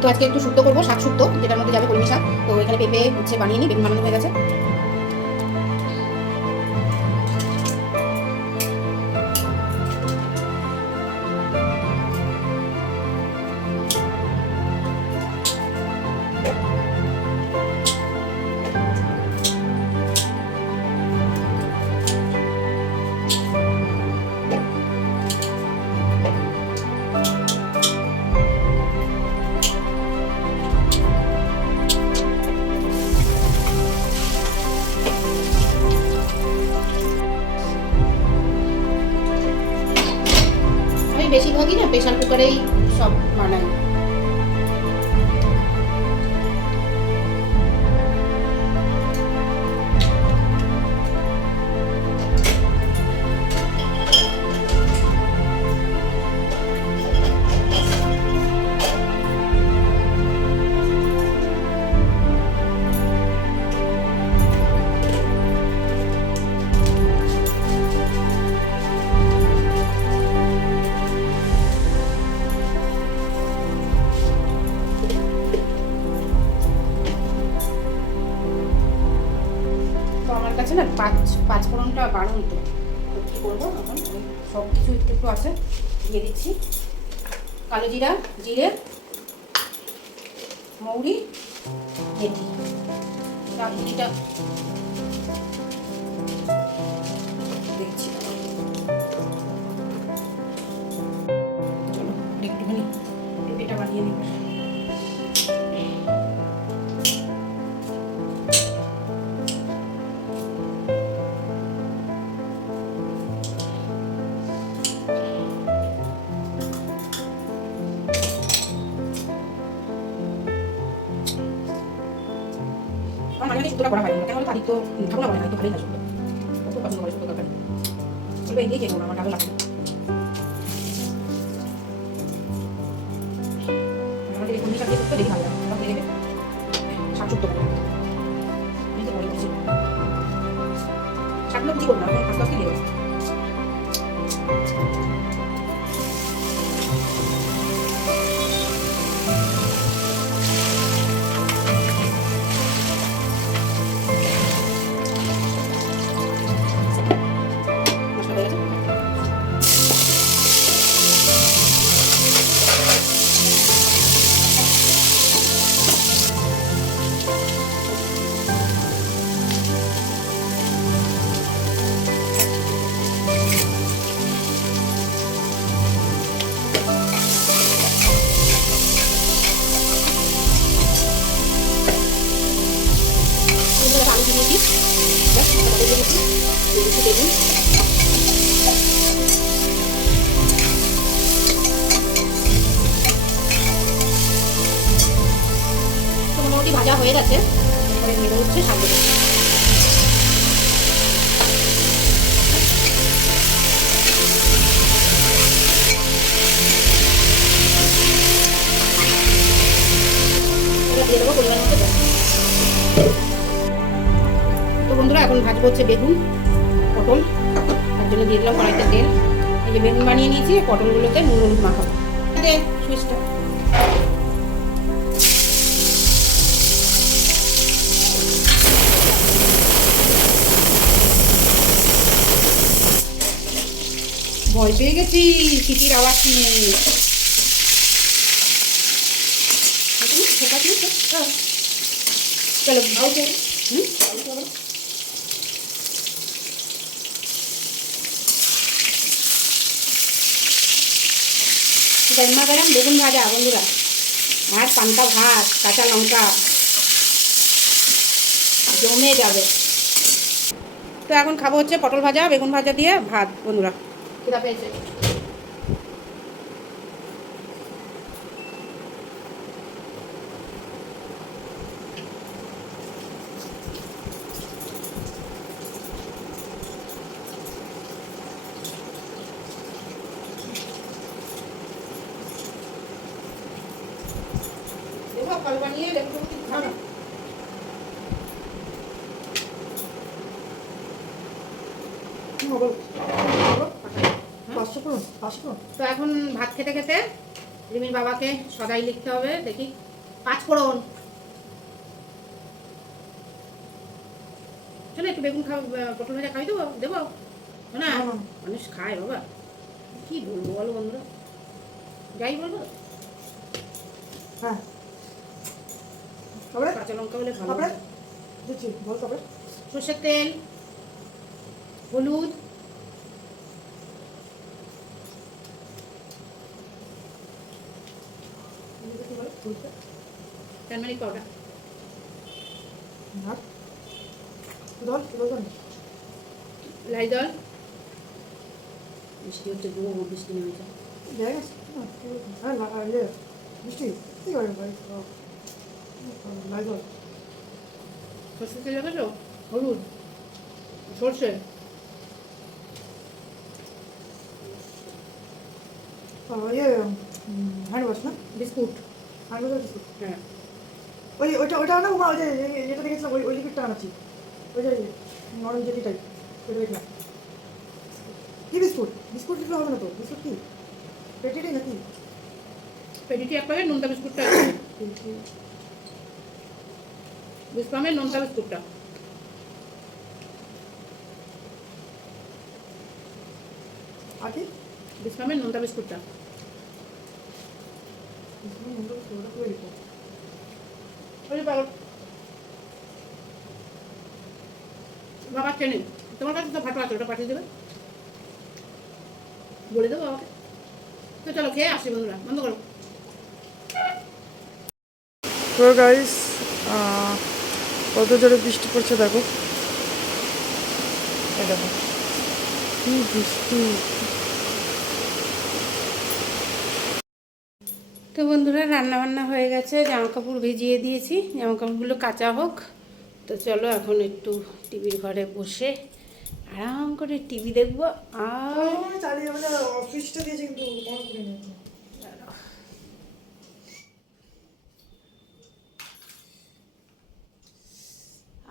তো আজকে একটু শুক্তো করব, শাক শুক্তো, যেটার মধ্যে যাবে কলমি শাক। তো এখানে পেঁপে হচ্ছে বানিয়ে নিই বেগুন বানানো হয়ে গেছে। কাছে না? পাঁচ পাঁচ ফোড়নটা বাড়ুন তো কী করব এখন? সব কিছু একটু একটু আছে, দিয়ে দিচ্ছি। কালো জিরা, জিরে, মৌরি মেথি দারচিনিটা দেখছি। চলো, একটুখানি পেঁপেটা বানিয়ে নিই। শুক্তোটা করা হয় না কেন তারিখ তো ঠাকুরা বলে না তো, ভালোই খাই খুব পছন্দ করে খেয়ে আমার ভালো লাগে আমাদের এই কলমি দিয়ে শুক্তো দেখি ভালো করব আস্তে আস্তে দিয়ে দিয়ে দিয়েছি টমেটো দিয়ে দিয়েছি বেগুন মোটামুটি ভাজা হয়ে গেছে। এবারে দিয়ে শাক দিয়ে দেবো পরিমাণ মতো বন্ধুরা, এখন ভাজবো হচ্ছে বেগুন, পটল। তার জন্য দিয়ে দিলাম কড়াইতে তেল। এই যে বেগুন বানিয়ে নিয়েছি পটলগুলোতে নুন হলুদ মাখাবো। দে সুইচটা। ভয় পেয়ে গেছি সিটির আওয়াজ শুনে। চলো হুম? গরমা গরম বেগুন ভাজা, বন্ধুরা। আর পান্তা ভাত, কাঁচা লঙ্কা। জমে যাবে। তো এখন খাব হচ্ছে পটল ভাজা, বেগুন ভাজা দিয়ে ভাত, বন্ধুরা। খিদা পেয়েছে দেখো ফল বানিয়ে লেবু টেবু কিছু খাও না পাঁচশো করুন পাঁচশো করুন তো এখন ভাত খেতে খেতে রিমির বাবাকে সদাই লিখতে হবে দেখি। পাঁচ ফোড়ন। চলো একটু বেগুন খাও পটল ভাজা খাই দেবো দেবো? না না। মানুষ খায় বাবা। কি বলব বলো বন্ধুরা? যাই বলব হ্যাঁ। কাঁচা লঙ্কা হলে ভালো। বল সর্ষের তেল হলুদ টার্মারিক পাউডার ধর লাইদল বৃষ্টি হচ্ছে গো বৃষ্টি নেমেছে মিষ্টি। কি করে ভাই লাইজল সর্ষের তেল লাগাছো হলুদ সর্ষে। ইয়ে হ্যান্ড ওয়াশ না? বিস্কুট। হ্যান্ড ওয়াশ দিচ্ছি হ্যাঁ। ওই ওইটা ওইটা না ওই যে যেটা দেখেছিলাম ওই ওই লিকুইডটা আনাচ্ছি। ওই যে নরম জেলি টাইপ ওইটা দেখলাম। কি বিস্কুট? বিস্কুট হবে না তো? বিস্কুট কি? পেটিটাই নাকি? পেটিটি এক প্যাকেট নোনতা বিস্কুটটা বিস্কুটের নোনতা বিস্কুটটা। আর কি? বিস্কুটের নোনতা বিস্কুটটা বাবা চেনে তোমার কাছে তো ফাটো আছে ওটা পাঠিয়ে দেবে বলে দেবো বাবাকে তো চলো খেয়ে আসি বন্ধুরা বন্ধ করো তো গাইস কত জোরে বৃষ্টি পড়ছে দেখো। দেখো। কি বৃষ্টি। তো বন্ধুরা রান্না বান্না হয়ে গেছে জামা কাপড় ভিজিয়ে দিয়েছি। জামা কাপড়গুলো কাঁচা হোক। তো চলো এখন একটু টিভির ঘরে বসে আরাম করে টিভি দেখব। আর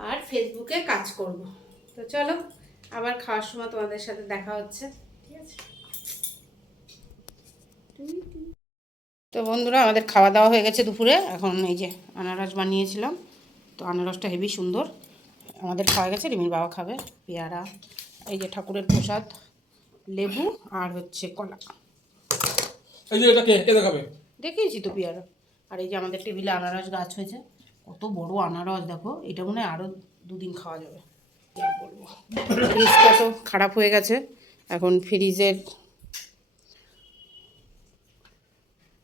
আর ফেসবুকে কাজ করব। তো চলো, আবার খাওয়ার সময় তোমাদের সাথে দেখা হচ্ছে। ঠিক আছে? তো বন্ধুরা আমাদের খাওয়া দাওয়া হয়ে গেছে দুপুরে। এখন এই যে আনারস বানিয়েছিলাম তো আনারসটা হেভি সুন্দর। আমাদের খাওয়া গেছে রিমির বাবা খাবে। পেয়ারা এই যে ঠাকুরের প্রসাদ লেবু আর হচ্ছে কলা। এই যে এটা কে? কে দেখাবে? দেখিয়েছি তো পেয়ারা। আর এই যে আমাদের টেবিলে আনারস গাছ হয়েছে কত বড় আনারস দেখো। এটা মনে হয় আরও দুদিন খাওয়া যাবে। ফ্রিজটা তো খারাপ হয়ে গেছে। এখন ফ্রিজের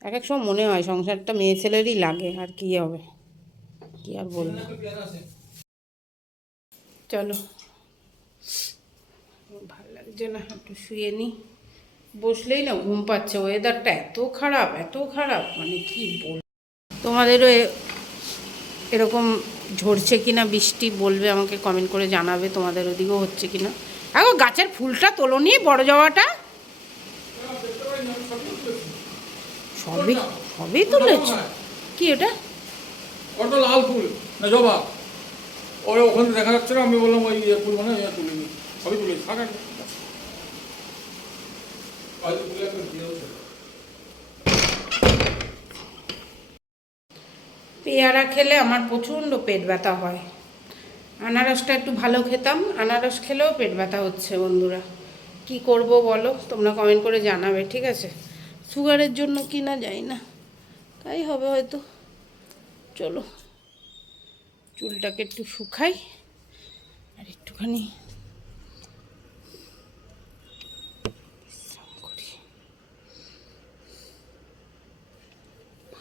এক এক সময় মনে হয় সংসারটা মেয়ে ছেলেরই লাগে, আর কি হবে? কি আর বলব? চলো। ভালো লাগছে না, একটু শুয়ে নিই বসলেই না ঘুম পাচ্ছে ওয়েদারটা এত খারাপ এত খারাপ মানে কি বল তোমাদেরও এরকম ঝরছে কিনা, বৃষ্টি বলবে, আমাকে কমেন্ট করে জানাবে তোমাদের ওদিকেও হচ্ছে কিনা। আগো গাছের ফুলটা তোলনি বড় জবাটা। সবই সবই তুলেছ? কি ওটা ওটা লাল ফুল না জবা। ওই ওখানে দেখা যাচ্ছে না আমি বললাম ওই ইয়ে ফুল মানে ইয়ে তুলিনি সবই তুলেছি থাক। পেয়ারা খেলে আমার প্রচণ্ড পেট ব্যথা হয়। আনারসটা একটু ভালো খেতাম আনারস খেলেও পেট ব্যথা হচ্ছে বন্ধুরা। কি করব বলো? তোমরা কমেন্ট করে জানাবে ঠিক আছে? সুগারের জন্য কিনা যায় না। তাই হবে হয়তো। চলো, চুলটাকে একটু শুকাই আর একটুখানি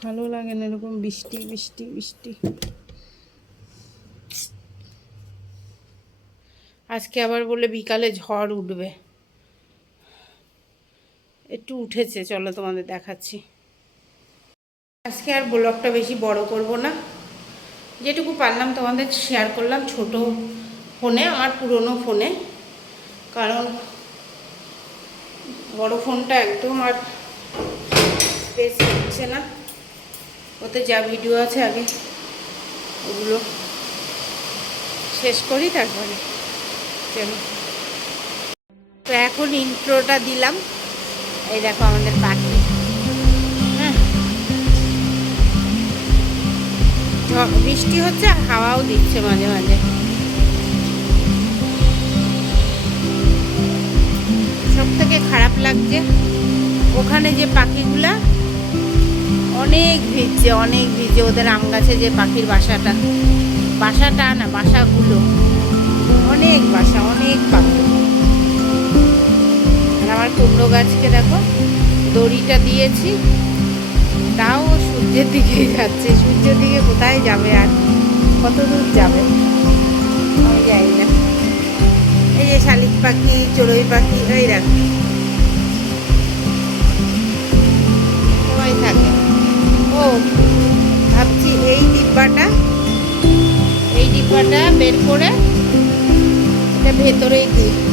ভালো লাগে না এরকম বৃষ্টি বৃষ্টি বৃষ্টি। আজকে আবার বলে বিকালে ঝড় উঠবে। একটু উঠেছে, চলো তোমাদের দেখাচ্ছি। আজকে আর ব্লগটা বেশি বড় করব না। যেটুকু পারলাম তোমাদের শেয়ার করলাম ছোট ফোনে আমার পুরনো ফোনে। কারণ বড় ফোনটা একদম আর স্পেস হচ্ছে না। ওতে যা ভিডিও আছে আগে ওগুলো শেষ করি তারপরে। চলো। তো এখন ইন্ট্রোটা দিলাম। এই দেখো আমাদের পাখি। বৃষ্টি হচ্ছে আর হাওয়াও দিচ্ছে মাঝে মাঝে। সব থেকে খারাপ লাগছে, ওখানে যে পাখিগুলা, অনেক ভিজছে অনেক ভিজছে। ওদের আম গাছে যে পাখির বাসাটা বাসাটা না, বাসাগুলো, অনেক বাসা, অনেক পাখি। আমার কুমড়ো গাছকে দেখো, দড়িটা দিয়েছি। তাও সূর্যের দিকেই যাচ্ছে। সূর্যের দিকে কোথায় যাবে আর কত দূর যাবে? আমি যাই না। এই যে শালিক পাখি, চড়ুই পাখি, এই সবাই থাকে। ও, ভাবছি এই ডিব্বাটা এই ডিব্বাটা বের করে এটা ভেতরেই দিই।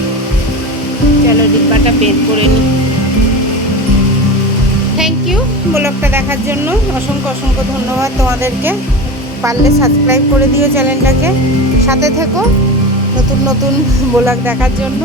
চলো ডিব্বাটা বের করে নিই থ্যাংক ইউ ব্লগটা দেখার জন্য। অসংখ্য অসংখ্য ধন্যবাদ তোমাদেরকে। পারলে সাবস্ক্রাইব করে দিও চ্যানেলটাকে সাথে থেকো। নতুন নতুন ব্লগ দেখার জন্য।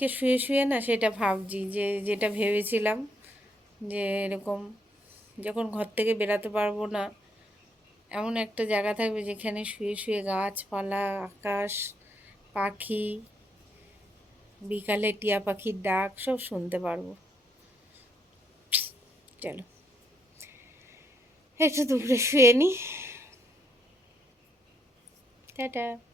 আজকে শুয়ে শুয়ে না সেটা ভাবছি যে, যেটা ভেবেছিলাম যে এরকম যখন ঘর থেকে বেরাতে পারব না, এমন একটা জায়গা থাকবে যেখানে শুয়ে শুয়ে গাছপালা, আকাশ, পাখি, বিকালে টিয়া পাখির ডাক সব শুনতে পারব। চলো। একটু দুপুরে শুয়ে নি। টাটা।